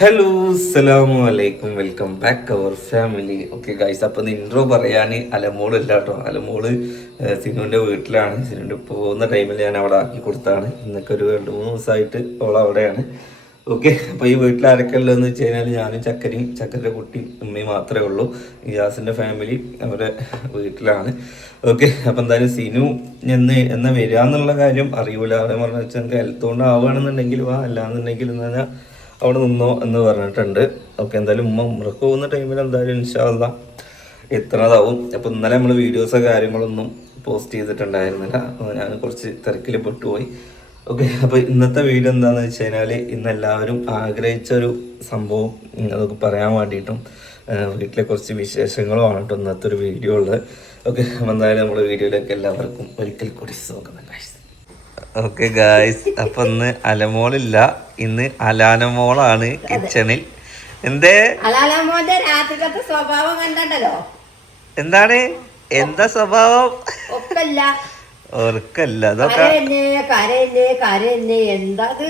Hello അസ്സലാമു അലൈക്കും welcome back our family okay guys അപ്പൊ ഇൻട്രോ പറയാൻ അലമോളില്ല കേട്ടോ അലമോൾ സിനുവിന്റെ വീട്ടിലാണ്. സിനുവിന്റെ പോകുന്ന ടൈമിൽ ഞാൻ അവിടെ ആക്കി കൊടുത്താണ്. ഇന്നൊക്കെ ഒരു രണ്ട് മൂന്ന് ദിവസമായിട്ട് അവൾ അവിടെയാണ്. ഓക്കെ അപ്പോൾ ഈ വീട്ടിൽ ആരൊക്കെ ഉള്ളതെന്ന് വെച്ച് കഴിഞ്ഞാൽ ഞാനും ചക്കരയും ചക്കരയുടെ കുട്ടിയും ഉമ്മയും മാത്രമേ ഉള്ളൂ. ഇയാസിന്റെ ഫാമിലി അവരുടെ വീട്ടിലാണ്. ഓക്കെ അപ്പൊ എന്തായാലും സിനു എന്ന് എന്നാ വരിക എന്നുള്ള കാര്യം അറിയൂല. പറഞ്ഞാൽ ഹെൽത്ത് കൊണ്ടാവുകയാണെന്നുണ്ടെങ്കിൽ വാ. അല്ലാന്നുണ്ടെങ്കിൽ എന്ന് പറഞ്ഞാൽ അവിടെ നിന്നോ എന്ന് പറഞ്ഞിട്ടുണ്ട്. ഓക്കെ എന്തായാലും ഉമ്മ ഉമ്രക്ക് പോകുന്ന ടൈമിൽ എന്തായാലും ഇൻഷാല്ല എത്തണതാവും. അപ്പോൾ ഇന്നലെ നമ്മൾ വീഡിയോസോ കാര്യങ്ങളൊന്നും പോസ്റ്റ് ചെയ്തിട്ടുണ്ടായിരുന്നില്ല. ഞാൻ കുറച്ച് തിരക്കിൽ പെട്ടുപോയി. ഓക്കെ അപ്പോൾ ഇന്നത്തെ വീഡിയോ എന്താണെന്ന് വെച്ച് കഴിഞ്ഞാൽ ഇന്ന് എല്ലാവരും ആഗ്രഹിച്ച ഒരു സംഭവം അതൊക്കെ പറയാൻ വേണ്ടിയിട്ടും വീട്ടിലെ കുറച്ച് വിശേഷങ്ങളുമാണ് കേട്ടോ ഇന്നത്തെ ഒരു വീഡിയോ ഉള്ളത്. ഓക്കെ എന്തായാലും നമ്മുടെ വീഡിയോയിലേക്ക് എല്ലാവർക്കും ഒരിക്കൽ കൂടി സ്വാഗതം guys. ഓക്കെ ഗായ്സ് അപ്പൊ ഇന്ന് അലമോളില്ല. ഇന്ന് അലാനമോളാണ് കിച്ചണിൽ. എന്തേ? അലാലമോന്റെ രാത്രികത്തെ സ്വഭാവം കണ്ടല്ലോ എന്താണ്? എന്താ സ്വഭാവം? ഓർക്കല്ല അതൊക്കെ?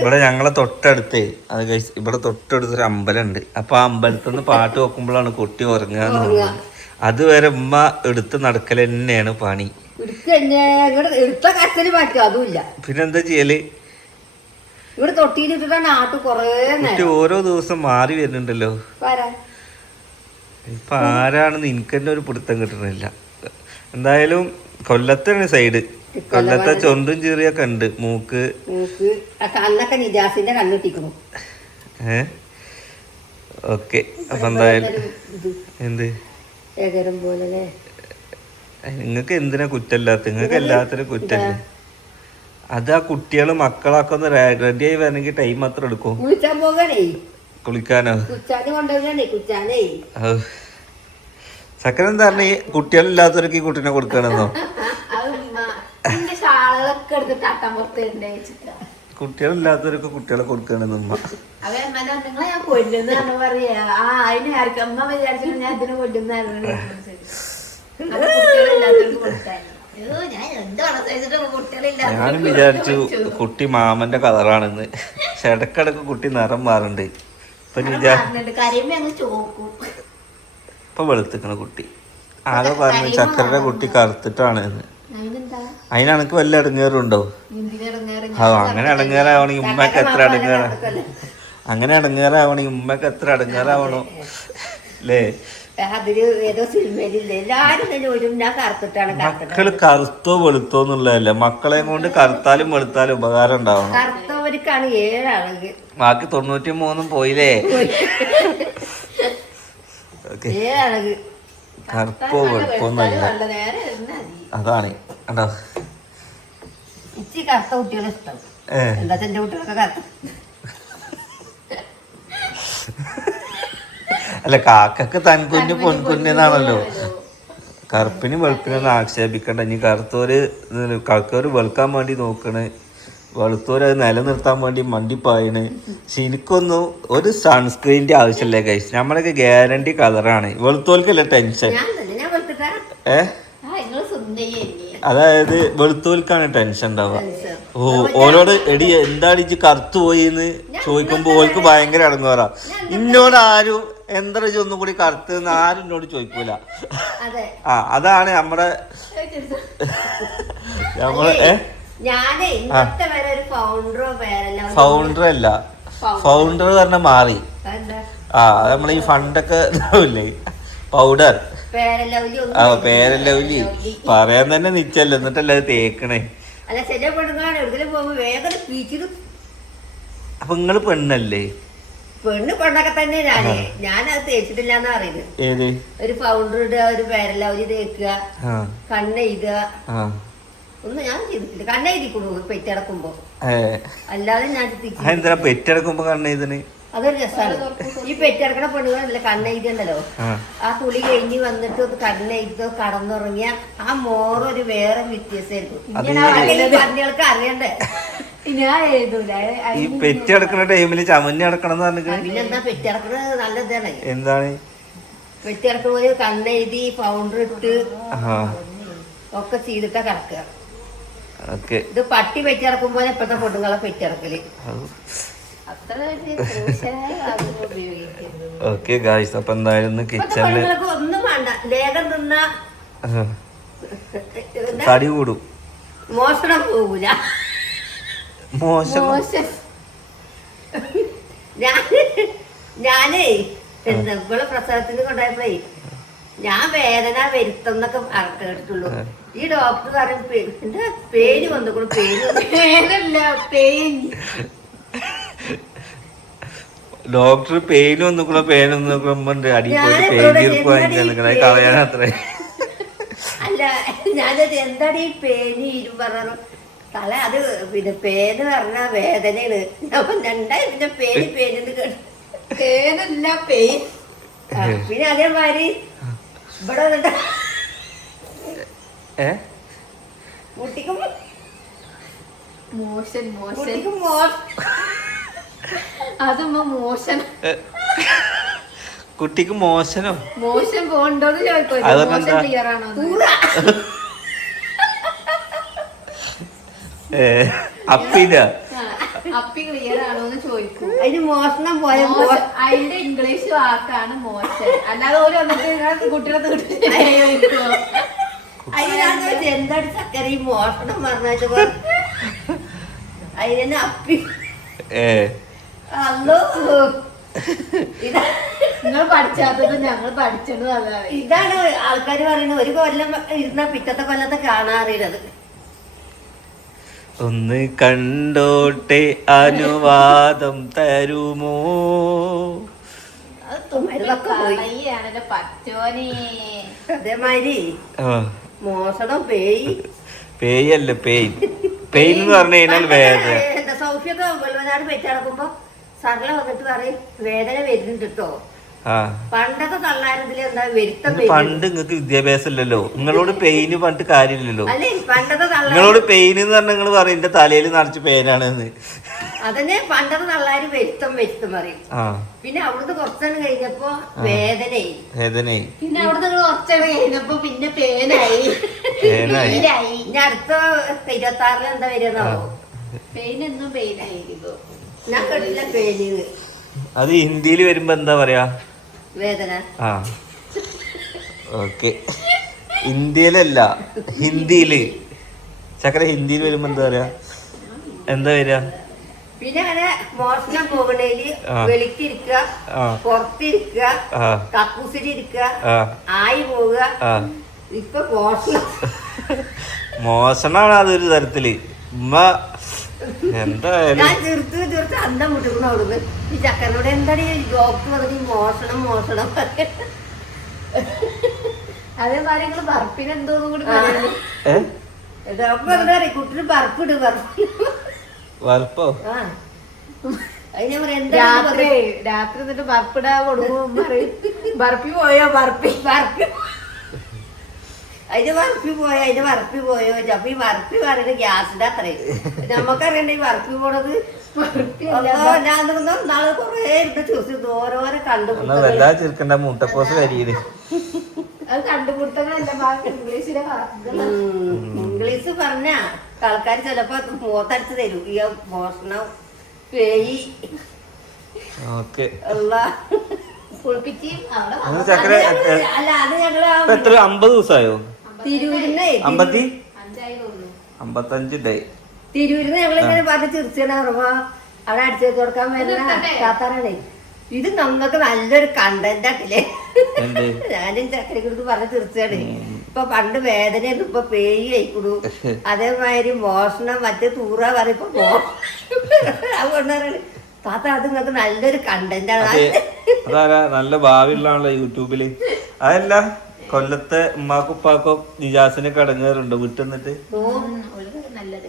ഇവിടെ ഞങ്ങളെ തൊട്ടടുത്ത്. അത് കഴിച്ച് ഇവിടെ തൊട്ടടുത്തൊരു അമ്പലമുണ്ട്. അപ്പൊ ആ അമ്പലത്തിൽ നിന്ന് പാട്ട് വെക്കുമ്പോഴാണ് കുട്ടി ഉറങ്ങാന്ന് തോന്നുന്നത്. അതുവരെ ഉമ്മ എടുത്ത് നടക്കൽ തന്നെയാണ് പണി. എടുത്ത കരച്ചിൽ പറ്റും അതുമില്ല. പിന്നെന്താ ചെയ്യൽ? ഇവിടെ തൊട്ടിയിലിട്ടിട്ടാണ് ആട്ട് കൊറേ കുട്ടി നേരം ഓരോ ദിവസം മാറി വരുന്നുണ്ടല്ലോ. വരാ ഇപ്പൊ ആരാണെന്ന് എനിക്ക് തന്നെ ഒരു പിടുത്തം കിട്ടണില്ല. എന്തായാലും കൊല്ലത്താണ് സൈഡ്. കൊല്ലത്തെ ചൊണ്ടും ചീറിയൊക്കെ ഉണ്ട്. മൂക്ക്. മൂക്ക്. കണ്ണൊക്കെ നിജാസിന്റെ ഏ? ഓക്കെ. അപ്പൊ എന്തായാലും എന്ത്? ഏകരം പോലെ നിങ്ങക്ക് എന്തിനാ കുറ്റല്ലാത്ത നിങ്ങക്ക് എല്ലാത്തിനും കുറ്റല്ലേ അത് ആ കുട്ടികൾ മക്കളൊക്കെ ഒന്ന് റെഡി ആയി വരണെങ്കിൽ ടൈം മാത്രം എടുക്കും. കുളിക്കാനോ? എന്താ പറഞ്ഞ? കുട്ടികളില്ലാത്തവർക്ക് ഈ കുട്ടീനെ കൊടുക്കണമെന്നോ കുട്ടികളില്ലാത്തവരൊക്കെ കുട്ടികളെ കൊടുക്കണെന്ന് ഉമ്മ. ഞാൻ പറയാ ആ അതിന് ആർക്കും അമ്മ വിചാരിച്ചു ഞാൻ ഇതിനെ കൊല്ലുന്നായിരുന്നു ഞാനും വിചാരിച്ചു കുട്ടി മാമന്റെ കളറാണെന്ന്. പക്ഷെ ഇടക്കിടക്ക് കുട്ടി നിറം മാറുണ്ട്. ഇപ്പൊ വെളുത്തിക്കണ കുട്ടി. ആകെ പറഞ്ഞു ചക്കരയുടെ കുട്ടി കറുത്തിട്ടാണ് എന്ന്. അതിനെന്താ അതിന് എനിക്ക് വല്ല ഇടങ്ങേറുണ്ടോ? ആ അങ്ങനെ ഇടങ്ങേറാവണെങ്കിൽ ഉമ്മക്ക് എത്ര ഇടങ്ങേറാ? അങ്ങനെ ഇടങ്ങേറാവണെങ്കിൽ ഉമ്മക്ക് എത്ര ഇടങ്ങേറാവണോ? അല്ലേ അതിൽ ഏതോ സിനിമയിലില്ല? എല്ലാരും തന്നെ ഒരു ഞാൻ കറുത്തിട്ടാണ് കറുത്തിട്ട് മക്കൾ കറുത്തോ വെളുത്തോ എന്നുള്ളതല്ല മക്കളെ കൊണ്ട് കറുത്താലും വെളുത്താലും ഉപകാരം ഉണ്ടാവണം. കറുത്തവർക്കാണ് ഏഴാൾ. ബാക്കി തൊണ്ണൂറ്റി മൂന്നും പോയില്ലേ ഏഴാൾ. കറുപ്പോ വെളുപ്പൊന്നല്ല നല്ല നേരെ ഇരുന്നാ അതാണ്. കണ്ടോ? ഇച്ചി കറുത്ത കുട്ടികളെ ഇഷ്ടം. എന്താ എന്റെ കുട്ടികളൊക്കെ കറുത്ത അല്ല കാക്കക്ക് തൻകുഞ്ഞ് പൊൻകുഞ്ഞെന്നാണല്ലോ. കറുപ്പിനും വെളുപ്പിനൊന്നും ആക്ഷേപിക്കണ്ട. ഇനി കറുത്തോര് കാക്കോര് വെളുക്കാൻ വേണ്ടി നോക്കണ്. വെളുത്തോര് അത് നിലനിർത്താൻ വേണ്ടി മണ്ടിപ്പായണ് പക്ഷെ എനിക്കൊന്നും ഒരു സൺസ്ക്രീനിന്റെ ആവശ്യമില്ല കൈസ് നമ്മളൊക്കെ ഗ്യാരണ്ടി കളറാണ് വെളുത്തോൽക്കല്ല ടെൻഷൻ ഏ? അതായത് വെളുത്തോൽക്കാണ് ടെൻഷൻ ഉണ്ടാവുക. ഓ ഓരോട് എടി എന്താണ് ഇജ്ജ് കറുത്തു പോയിന്ന്? ചോദിക്കുമ്പോൾ ഓൾക്ക് ഭയങ്കര അടങ്ങുവാറാ ഇന്നോട് ആരും എന്താ ഇജ്ജ് ഒന്നും കൂടി കറുത്തെന്ന് ആരും എന്നോട് ചോദിക്കൂല. ആ അതാണ് നമ്മുടെ നമ്മളെ ഫൗണ്ടർ അല്ല. ഫൗണ്ടർ പറഞ്ഞ മാറി. ആ നമ്മൾ നമ്മളെ ഈ ഫണ്ടൊക്കെ ഇല്ലേ പൗഡർ ആ പേരല്ലൗലി പറയാൻ തന്നെ നിച്ചല്ലോ. എന്നിട്ടല്ലേ തേക്കണേ. അല്ല ചില പെണ്ണുങ്ങളാണ്. എവിടെങ്കിലും പോകുമ്പോ വേഗം പീച്ചിട്ട് അപ്പൊ നിങ്ങൾ പെണ്ണല്ലേ? പെണ്ണ് പെണ്ണൊക്കെ തന്നെ ഞാൻ ഞാനത് തേച്ചിട്ടില്ല എന്ന് പറയുന്നത് ഏത്? ഒരു പൗഡർ ഇടുക ഒരു പേരലൗലി തേക്കുക കണ്ണെഴുതുക ഒന്നും ഞാൻ ചെയ്തിട്ടില്ല. കണ്ണെഴുതിക്കൊടു പെറ്റിടക്കുമ്പോ അല്ലാതെ ഞാൻ അതെന്തിനാ പെറ്റെടുക്കുമ്പോ കണ്ണ ഇതിന് അതൊരു രസമാണ് ഈ പെറ്റിടക്കണ പെണ്ണുകളല്ല കണ്ണെഴുതിയുണ്ടല്ലോ ആ. കുളി കഴിഞ്ഞ് വന്നിട്ട് കണ്ണെഴുതോ കടന്നുറങ്ങിയ ആ മോറൊരു വേറെ വ്യത്യാസമായിരുന്നു. പന്നികൾക്ക് അറിയണ്ടേ? ഞാൻ പെറ്റി ഈ പെറ്റെടുക്കുന്ന ടൈമിൽ ചമഞ്ഞ അടക്കണം എന്ന് പറഞ്ഞിട്ട് എന്താണ്? പോലെ കണ്ണെഴുതി പൗഡർ ഇട്ട് ഒക്കെ ചെയ്തിട്ടാ കിടക്കുക. ഇത് പട്ടി പോലെ ഇപ്പോഴത്തെ ക്രൂശനായ കാര്യമൊന്നും ഓക്കെ ഗായ്സ് അപ്പൊ എന്തായാലും കിച്ചണിൽ ഒന്നും വേണ്ട. വേഗം തിന്ന തടി കൂടും. മോഷണം പോകൂല മോശം. മോശം. ഞാൻ ഞാനേ എന്താ ഇവളെ പ്രസവത്തിന് കൊണ്ടുപോയപ്പോഴേ ഞാൻ വേദന വരുത്തുന്നൊക്കെ കേട്ടിട്ടുള്ളൂ. ഈ ഡോക്ടർ പറയും എന്താ പേര് വന്നുകൂടെ പേര്. പേരല്ല പെയിൻ ഡോക്ടർ പെയിൻ ഒന്നുകൂടെ പെയിൻ ഒന്നുകൂടെ അടിപൊളി തീർപ്പ് വാങ്ങിക്കാൻ? കളയാൻ അത്രേ. അല്ല ഞാനത് എന്താണ് ഈ പേര് ഇരും പറഞ്ഞു തല അത് പിന്നെ പേന് പറഞ്ഞ വേദനയാണ്. അപ്പൊ രണ്ടായി പിന്നെ പേര് പേരെന്ന് പേനല്ല പേരല്ല അതേ പിന്നെ അതേമാതിരി ഇവിടെ വന്നിട്ട് കുട്ടിക്കും മോശൻ മോശൻ കുട്ടിക്കും മോശം. അതുമ്മ മോശൻ ഏ. കുട്ടിക്ക് മോശനോ? മോശം പോണ്ടോന്ന് ചോദിക്കും? ക്ലിയർ ആണോ പൂറ ഏ അപ്പില്ല അപ്പി ക്ലിയർ ആണോന്ന് ചോദിക്കും. അതിന് മോഷണം പോയ മോശം. മോ- അതിന്റെ ഇംഗ്ലീഷ് വാക്കാണ് മോശം. അല്ലാതെ ഓരോ വന്നിട്ട് നിങ്ങളെ കുട്ടികളെ എന്താണ് ചക്കര? ഈ മോഷണം പറഞ്ഞാൽ അതിനെ അപ്പി. അല്ലോ നിങ്ങൾ പഠിച്ചാത്തത് ഞങ്ങൾ പഠിച്ചത് അതാണ്. ഇതാണ് ആൾക്കാർ പറയുന്നത്. ഒരു കൊല്ലം ഇരുന്ന പിറ്റത്തെ കൊല്ലത്തെ കാണാറിയത് ഒന്ന് കണ്ടോട്ടെ അനുവാദം തരുമോ? അതേമാതിരി മോഷണം പേയി. പേയല്ല പെയിൻ പെയിൻ എന്ന് പറഞ്ഞു കഴിഞ്ഞാൽ വേദന. സൗഫിയൊക്കെ വെളുവനാട് പെറ്റടക്കുമ്പോ സർല വന്നിട്ട് പറയും വേദന വരുന്നുണ്ട് കേട്ടോ പണ്ടത്തെ എന്താ വരുത്തം പണ്ട് നിങ്ങൾക്ക് വിദ്യാഭ്യാസം ഇല്ലല്ലോ നിങ്ങളോട് പെയിന് പറഞ്ഞിട്ട് കാര്യമില്ലല്ലോ. പണ്ടത്തെ നിങ്ങളോട് പെയിൻ എന്ന് പറഞ്ഞാൽ നിങ്ങൾ പറയും എന്റെ തലയിൽ നിറച്ച് പെയിനാണെന്ന് അതന്നെ പണ്ടത്തെ തള്ളാര് വരുത്തം വരുത്തം പറയും. പിന്നെ അവിടുന്ന് കുറച്ചാണ് കഴിഞ്ഞപ്പോ വേദനയായി. വേദനയായി. പിന്നെ അവിടുന്ന് കുറച്ചാണ് കഴിഞ്ഞപ്പോ പിന്നെ പേനായി പേനായി. ഇനി അടുത്ത ഇരുപത്തി ആറിൽ എന്താ വരുന്നോ പെയിൻ എന്നും പെയിനായിരിക്കും ഞാൻ കണ്ടില്ല പേനിന്ന് അത് ഹിന്ദിയിൽ വരുമ്പോ എന്താ പറയാ? വേദന. ആ. ഓക്കെ. ഇന്ത്യയിലല്ല ഹിന്ദിയിൽ. ചക്കര ഹിന്ദിയിൽ വരുമ്പോ എന്താ പറയാ? എന്താ വരിക? പിന്നെ അങ്ങനെ മോഷണം പോകണേൽ ആ. വെളിക്കിരിക്കുക ആ. പുറത്തിരിക്കുക കക്കൂസിലിരിക്കുക ആയി പോവുക. ആ. ഇപ്പൊ മോഷണം. മോശനാണ് അതൊരു തരത്തിൽ. ഉമ്മ. എന്തായാലും. ഞാൻ തീർത്ത് തീർത്ത് അന്തം മുട്ടിക്കണം അവിടുന്ന്. ഈ ചക്കനോട് എന്താണ് ഈ ഡോക്ടർ പറഞ്ഞ് ഈ മോഷണം മോഷണം അതേമാതിരി നിങ്ങൾ ബർപ്പിന് എന്തോന്നും കൂടി പറയുന്നു ഏ? ഡോക്ടർ എന്താ പറയാ? കുട്ടിന് പറപ്പിട് പറപ്പ് വലുപ്പോ ആ. അത് ഞാൻ പറയാം എന്താ രാത്രി രാത്രി എന്നിട്ട് ബർപ്പിടാ കൊടുക്കും പറയും ബർപ്പി പോയോ? ബർപ്പി വറപ്പി അതിന്റെ വറപ്പി പോയോ? അതിന് വറപ്പി പോയോ? അപ്പൊ ഈ വറപ്പി പറയുന്നത് ഗ്യാസിന്റെ അത്രയും നമുക്കറിയണ്ട ഈ വറപ്പി പോണത്? നാളെ കൊറേ ഓരോരോ കരിയിൽ അത് കണ്ടുപിടുത്തങ്ങളല്ല? ഇംഗ്ലീഷിലെ ഇംഗ്ലീഷ് പറഞ്ഞ ആൾക്കാർ ചിലപ്പോ മുഖത്തടിച്ച് തരും. ഈ ഭോഷണം പേയി. അല്ല അത് ഞങ്ങൾ എത്ര അമ്പത് ദിവസമായോ തിരൂരിന്ന് അമ്പത്തി? അമ്പത്തഞ്ച് ഡേ. തിരൂരിന്ന് ഞങ്ങളിങ്ങനെ പറഞ്ഞ് ചിരിച്ചാണ് പറയുമ്പോ അവിടെ അടിച്ചു കൊടുക്കാൻ വരുന്ന നിർത്തട്ടെ? ഇത് നമുക്ക് നല്ലൊരു കണ്ടന്റ് ആട്ടില്ലേ എന്ത്? ഞാനും ചക്കരക്കുറിച്ച് പറഞ്ഞ് തീർച്ചയാണ് ഇപ്പൊ പണ്ട് വേദനയൊന്നും ഇപ്പൊ പേയി ആയിക്കൊടു. അതേമാതിരി മോഷണം മറ്റേ തൂറ പറയുമ്പോ അതുകൊണ്ടാണ് താത്ത അത് നിങ്ങൾക്ക് നല്ലൊരു കണ്ടന്റ് ആണ്. അതെ. നല്ല ഭാവിയുള്ള ആളെ യൂട്യൂബിൽ. അതല്ല കൊല്ലത്തെ ഉമ്മാക്കുപ്പാക്കോ നിജാസിനെ കടങ്ങാറുണ്ടോ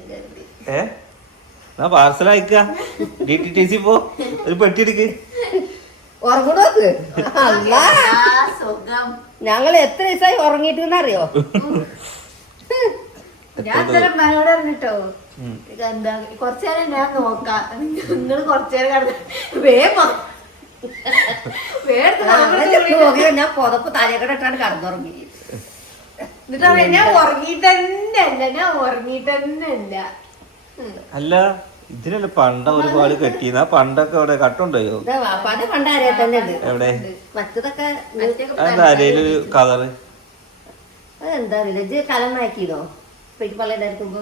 കരുതി. ഏ? എന്നാ പാർസൽ അയക്ക. ഡി ടി ടി സി പോ. ഒരു പെട്ടി എടുക്ക്. ഞങ്ങൾ എത്ര ദിവസമായി ഉറങ്ങിയിട്ടെന്നറിയോ ഞാൻ ഇന്നലെ മനോട് എന്താ കുറച്ചേരം ഞാൻ നോക്കാം. നിങ്ങൾ കുറച്ചേരം കടന്ന് വേഗം വേഗം ഞാൻ പുതപ്പ് തലക്കട ഇട്ടാണ് കടന്നുറങ്ങി. എന്നിട്ട് പറയാം ഞാൻ ഉറങ്ങിയിട്ട് തന്നെ അല്ല ഞാൻ ഉറങ്ങിയിട്ട് തന്നെ അല്ല ഉം. അല്ല ഇതിനല്ല പണ്ട ഒരുപാട് കെട്ടിയെന്നാ പണ്ടൊക്കെ അവിടെ കട്ടുണ്ടോ? ഇതാ വാപ്പാന്റെ പണ്ടാരെ തന്നെ ഉണ്ട് എവിടെ? മറ്റതൊക്കെ അരയിലൊരു കളറ്? അതെന്താ അറിയില്ല. ഇത് കലം മാക്കിയതോ പെട്ടിപ്പള്ളയുടെ അടുത്തുമ്പോ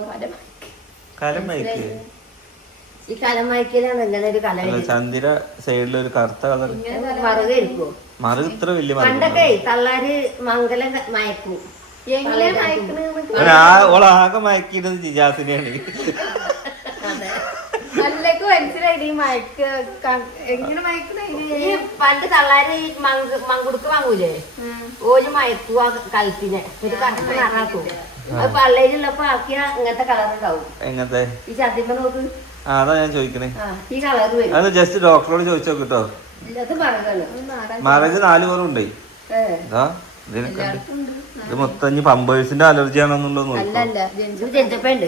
കലം മയക്ക്? ഈ സൈഡിൽ ഇങ്ങനെ ഒരു കല ചന്ദിര സൈഡിലൊരു കറുത്ത കളർ. മറുക ഇരിക്കുവോ ഇത്ര വലിയ പണ്ടൊക്കെ തള്ളാര് മംഗലം മയക്കും. ആ ഓളാകെ മയക്കിയിട്ടത് ജിജാസിനെയാണ്. അതെ. നല്ലക്ക് മനസ്സിലായി ഈ മയക്ക് എങ്ങനെ മയക്കുന്ന പണ്ട് തള്ളാര് മങ്കുടുക്ക് വാങ്ങൂലേ? ഓൽ മയക്കുവാ കൽപ്പിനെ ഒരു കറുപ്പ് നിറാക്കും അത് പള്ളയിലുള്ളപ്പോ ആക്കിയ ഇങ്ങനത്തെ കളർ ഉണ്ടാവും എങ്ങനത്തെ? ഈ ചത്തിപ്പ നോക്ക്. ആ അതാ ഞാൻ ചോദിക്കണേ? ആ ഈ കളർ വരും. അത് ജസ്റ്റ് ഡോക്ടറോട് ചോദിച്ചോ കേട്ടോ മറക് നാല് ഇതാ ഇതിനൊക്കെ ഉണ്ട്. ഇത് മൊത്തം ഇനി പമ്പേഴ്സിന്റെ അലർജി ആണെന്നുള്ളത് ഇത്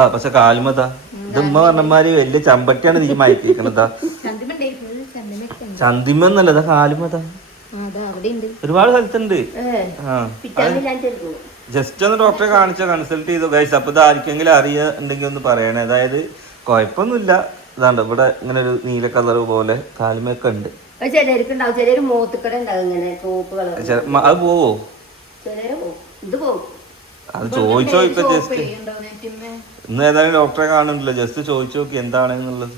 ആ പക്ഷെ കാലുമതാ ഇത്. ഉമ്മ പറഞ്ഞമാര് വലിയ ചമ്പട്ടിയാണ് നീ മയക്കിക്കണതാ ചന്തിമെന്നല്ല ഇതാ കാലുമതാ ഒരുപാട് സ്ഥലത്തുണ്ട്. ആ ജസ്റ്റ് ഒന്ന് ഡോക്ടറെ കാണിച്ചോ കൺസൾട്ട് ചെയ്തോ. ഗൈസ് അപ്പൊ ഇത് ആർക്കെങ്കിലും അറിയുന്നുണ്ടെങ്കിൽ ഒന്ന് പറയണേ. അതായത് കുഴപ്പമൊന്നുമില്ല ഇതാണ്ട് ഇവിടെ ഇങ്ങനെ ഒരു നീല കളർ പോലെ കാലുമൊക്കെ ഉണ്ട്. അത് ചിലർക്ക് ഉണ്ടാവും. ചിലര് മൂത്തുക്കട ഉണ്ടാവും ഇങ്ങനെ ചുവപ്പ് കളർ അത് പോവോ? ഇത് അത് ചോദിച്ചോ ഇപ്പൊ ജസ്റ്റ് ഇന്ന് ഏതായാലും ഡോക്ടറെ കാണുന്നില്ല ജസ്റ്റ് ചോദിച്ചു നോക്കി എന്താണെന്നുള്ളത്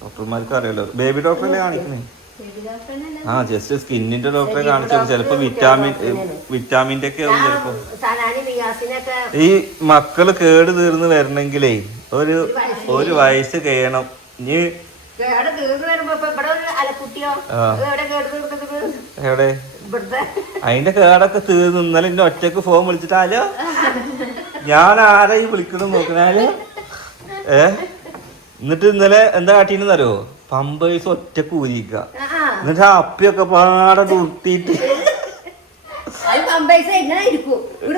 ഡോക്ടർമാർക്ക് അറിയാലോ. ബേബി ഡോക്ടറല്ലേ കാണിക്കണേ ആ ജസ്റ്റ് സ്കിന്നിന്റെ ഡോക്ടറെ കാണിച്ചു ചിലപ്പോ വിറ്റാമിൻ വിറ്റാമിന്റെ ഒക്കെ ആവും ചിലപ്പോ. ഈ മക്കൾ കേട് തീർന്ന് വരണെങ്കിലേ ഒരു ഒരു വയസ്സ് കഴിയണം. ഇനി എവിടെ അതിന്റെ കേടൊക്കെ തീർന്ന്. ഇന്നലെ എന്റെ ഒറ്റയ്ക്ക് ഫോൺ വിളിച്ചിട്ടാലോ? ഞാൻ ആരായി വിളിക്കണം നോക്കണാൽ? ഏ? എന്നിട്ട് ഇന്നലെ എന്താ കാട്ടീന്ന് അറിയോ പമ്പേഴ്സ് ഒറ്റയ്ക്ക് ഊരിക്ക. എന്നിട്ട് അപ്പിയൊക്കെ പാടെ ഉരുട്ടിയിട്ട് അത് പമ്പൈസ ഇങ്ങനെ ഇരിക്കും ഇവിടെ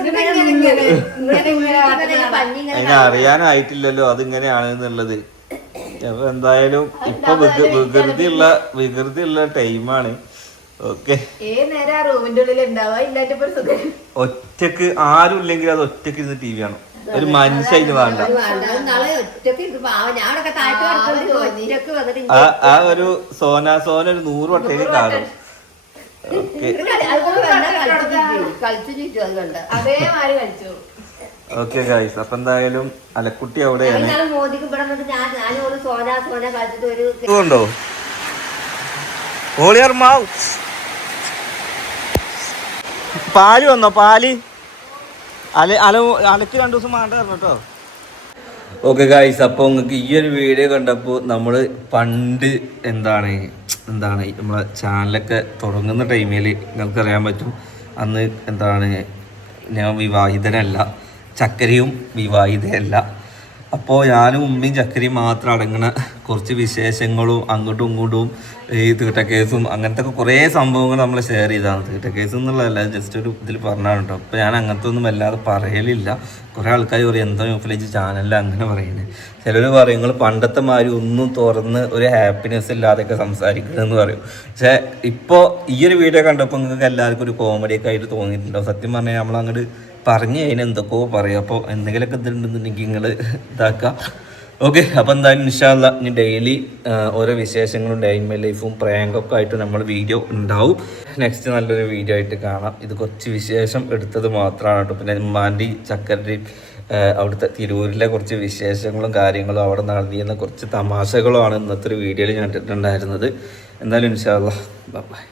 ഇങ്ങനെ ഇങ്ങനെ ഇങ്ങനെ ഇങ്ങനെ പഞ്ഞി ഇങ്ങനെ അതിനെ അറിയാനായിട്ടില്ലല്ലോ അതിങ്ങനെയാണ് എന്നുള്ളത്. അപ്പൊ എന്തായാലും ഇപ്പൊ വിക- വികൃതിയുള്ള വികൃതിയുള്ള ടൈമാണ്. ഓക്കെ. ഒറ്റയ്ക്ക് ആരും ഇല്ലെങ്കിൽ അത് ഒറ്റയ്ക്ക് ഇരുന്ന് ടി വി ആണ് ഒരു മനുഷ്യന് വേണ്ട. ആ ആ ഒരു സോന സോന ഒരു നൂറ് വട്ടേക്ക് കാണും. അതേമാതിരി കളിച്ചു. ഓക്കെ ഗൈസ് അപ്പൊ എന്തായാലും അലക്കുട്ടി അവിടെയാണ്. ഉണ്ടോ ഓളിയർ മാവ് പാൽ വന്നോ? പാൽ? അല അല അലക്ക് രണ്ടു ദിവസം വേണ്ട കേട്ടോ. ഓക്കെ ഗായ്സ് അപ്പോൾ നിങ്ങൾക്ക് ഈ ഒരു വീഡിയോ കണ്ടപ്പോൾ നമ്മൾ പണ്ട് എന്താണ് എന്താണ് നമ്മളെ ചാനലൊക്കെ തുടങ്ങുന്ന ടൈമിൽ നിങ്ങൾക്കറിയാൻ പറ്റും അന്ന് എന്താണ് ഞാൻ വിവാഹിതനല്ല ചക്കരയും വിവാഹിതയല്ല. അപ്പോൾ ഞാനും ഉമ്മയും ചക്കരിയും മാത്രം അടങ്ങുന്ന കുറച്ച് വിശേഷങ്ങളും അങ്ങോട്ടും ഇങ്ങോട്ടും ഈ തീട്ടക്കേസും അങ്ങനത്തെ കുറേ സംഭവങ്ങൾ നമ്മൾ ഷെയർ ചെയ്താണ് തീട്ടക്കേസ് എന്നുള്ളതല്ല ജസ്റ്റ് ഒരു ഇതിൽ പറഞ്ഞാണ് കേട്ടോ. അപ്പോൾ ഞാൻ അങ്ങനത്തെ ഒന്നും വല്ലാതെ പറയലില്ല. കുറേ ആൾക്കാർ പറയും എന്താ ന്യൂഫിലേജ് ചാനലിൽ അങ്ങനെ പറയുന്നത് ചിലർ പറയും നിങ്ങൾ പണ്ടത്തെ മാതിരി ഒന്നും തുറന്ന് ഒരു ഹാപ്പിനെസ് ഇല്ലാതെയൊക്കെ സംസാരിക്കണമെന്ന് പറയും. പക്ഷേ ഇപ്പോൾ ഈ ഒരു വീഡിയോ കണ്ടപ്പോൾ നിങ്ങൾക്ക് എല്ലാവർക്കും ഒരു കോമഡിയൊക്കെ ആയിട്ട് തോന്നിയിട്ടുണ്ടോ സത്യം പറഞ്ഞാൽ നമ്മൾ അങ്ങോട്ട് പറഞ്ഞു കഴിഞ്ഞാൽ എന്തൊക്കെയോ പറയും. അപ്പോൾ എന്തെങ്കിലുമൊക്കെ ഇതുണ്ടെന്നുണ്ടെങ്കിൽ നിങ്ങൾ ഇതാക്കാം. ഓക്കെ അപ്പോൾ എന്തായാലും ഇൻഷാല്ല ഇനി ഡെയിലി ഓരോ വിശേഷങ്ങളും ഡൈമ ലൈഫും പ്രാങ്കൊക്കെ ആയിട്ട് നമ്മൾ വീഡിയോ ഉണ്ടാവും. നെക്സ്റ്റ് നല്ലൊരു വീഡിയോ ആയിട്ട് കാണാം. ഇത് കുറച്ച് വിശേഷം എടുത്തത് മാത്രമാണ് കേട്ടോ. പിന്നെ ഉമ്മാന്റെ ചക്കരയും അവിടുത്തെ തിരൂരിലെ കുറച്ച് വിശേഷങ്ങളും കാര്യങ്ങളും അവിടെ നടന്നിരുന്ന കുറച്ച് തമാശകളുമാണ് ഇന്നത്തെ ഒരു വീഡിയോയിൽ ഞാൻ ഇട്ടിട്ടുണ്ടായിരുന്നത്. എന്തായാലും ഇൻഷാല്ല ബൈ